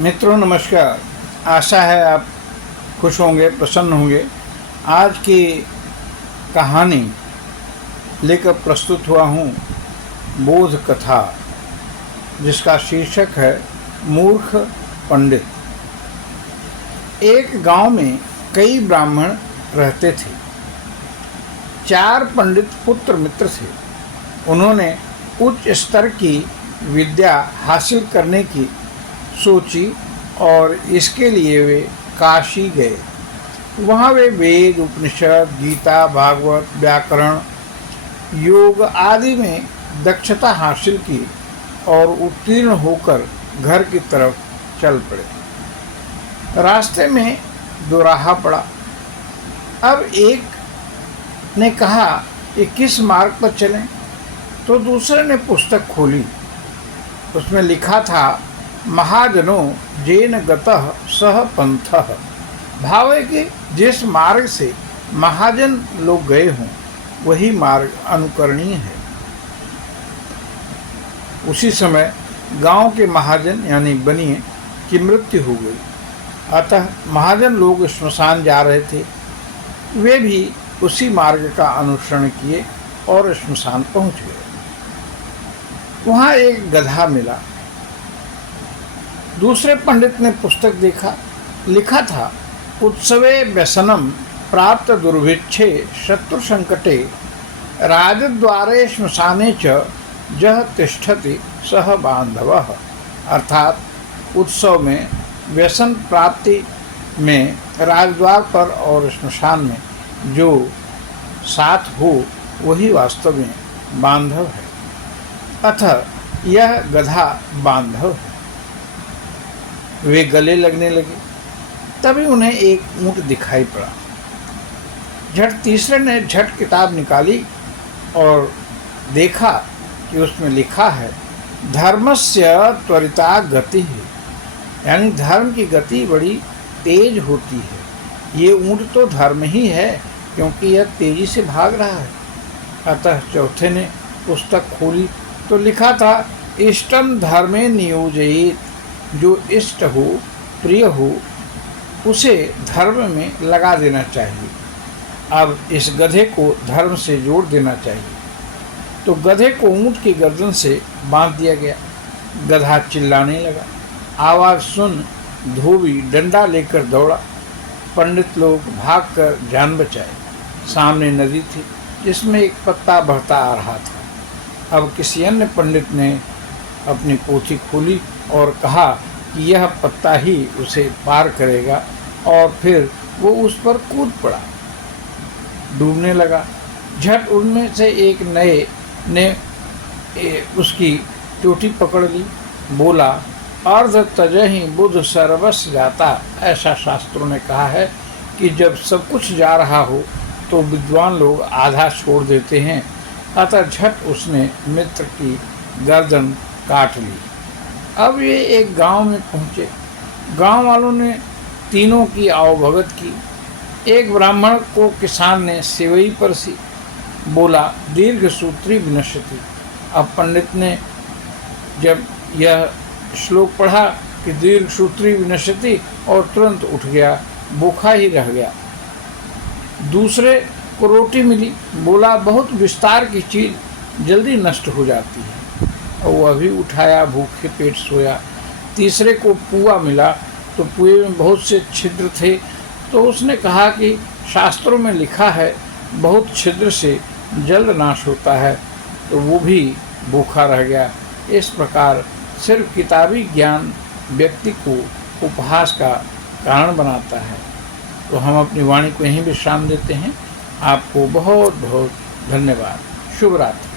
मित्रों नमस्कार। आशा है आप खुश होंगे, प्रसन्न होंगे। आज की कहानी लेकर प्रस्तुत हुआ हूँ बोध कथा, जिसका शीर्षक है मूर्ख पंडित। एक गांव में कई ब्राह्मण रहते थे। 4 पंडित पुत्र मित्र थे। उन्होंने उच्च स्तर की विद्या हासिल करने की सोची और इसके लिए वे काशी गए। वहाँ वे वेद, उपनिषद, गीता, भागवत, व्याकरण, योग आदि में दक्षता हासिल की और उत्तीर्ण होकर घर की तरफ चल पड़े। रास्ते में दोराहा पड़ा। अब एक ने कहा कि किस मार्ग पर चलें, तो दूसरे ने पुस्तक खोली। उसमें लिखा था, महाजनों जेन गतः सह पंथः। भाव है कि जिस मार्ग से महाजन लोग गए हों वही मार्ग अनुकरणीय है। उसी समय गांव के महाजन यानी बनिए की मृत्यु हो गई। अतः महाजन लोग श्मशान जा रहे थे। वे भी उसी मार्ग का अनुसरण किए और श्मशान पहुंच गए। वहाँ एक गधा मिला। दूसरे पंडित ने पुस्तक देखा। लिखा था, उत्सवे व्यसनम प्राप्त दुर्भिक्षे शत्रु संकटे राजद्वारे श्मशाने च जह तिष्ठति सह बांधवः। अर्थात उत्सव में, व्यसन प्राप्ति में, राजद्वार पर और श्मशान में जो साथ हो वही वास्तव में बांधव है। अतः यह गधा बांधव है। वे गले लगने लगे। तभी उन्हें एक ऊँट दिखाई पड़ा। तीसरे ने झट किताब निकाली और देखा कि उसमें लिखा है, धर्मस्य त्वरिता गति है, यानी धर्म की गति बड़ी तेज होती है। ये ऊँट तो धर्म ही है, क्योंकि यह तेजी से भाग रहा है। अतः चौथे ने पुस्तक खोली तो लिखा था, इष्टम धर्मे नियोजयेत। जो इष्ट हो, प्रिय हो, उसे धर्म में लगा देना चाहिए। अब इस गधे को धर्म से जोड़ देना चाहिए। तो गधे को ऊँट की गर्दन से बांध दिया गया। गधा चिल्लाने लगा। आवाज़ सुन धोबी डंडा लेकर दौड़ा। पंडित लोग भागकर जान बचाए। सामने नदी थी जिसमें एक पत्ता बहता आ रहा था। अब किसी अन्य पंडित ने अपनी पोथी खोली और कहा कि यह पत्ता ही उसे पार करेगा, और फिर वो उस पर कूद पड़ा, डूबने लगा। झट उनमें से एक नए ने उसकी चोटी पकड़ ली। बोला, अर्ध तजहि बुध सर्वस्व जाता। ऐसा शास्त्रों ने कहा है कि जब सब कुछ जा रहा हो तो विद्वान लोग आधा छोड़ देते हैं। अतः झट उसने मित्र की गर्दन काट ली। अब ये एक गांव में पहुँचे। गांव वालों ने तीनों की आवभगत की। एक ब्राह्मण को किसान ने सेवई परसी। बोला, दीर्घ सूत्री विनश्यति। अब पंडित ने जब यह श्लोक पढ़ा कि दीर्घ सूत्री विनश्यति, और तुरंत उठ गया, भूखा ही रह गया। दूसरे को रोटी मिली। बोला, बहुत विस्तार की चीज़ जल्दी नष्ट हो जाती है, और वह भी उठाया, भूखे पेट सोया। तीसरे को पुआ मिला, तो पुए में बहुत से छिद्र थे, तो उसने कहा कि शास्त्रों में लिखा है बहुत छिद्र से जल्द नाश होता है, तो वो भी भूखा रह गया। इस प्रकार सिर्फ किताबी ज्ञान व्यक्ति को उपहास का कारण बनाता है। तो हम अपनी वाणी को यहीं विश्राम देते हैं। आपको बहुत बहुत धन्यवाद। शुभ रात्रि।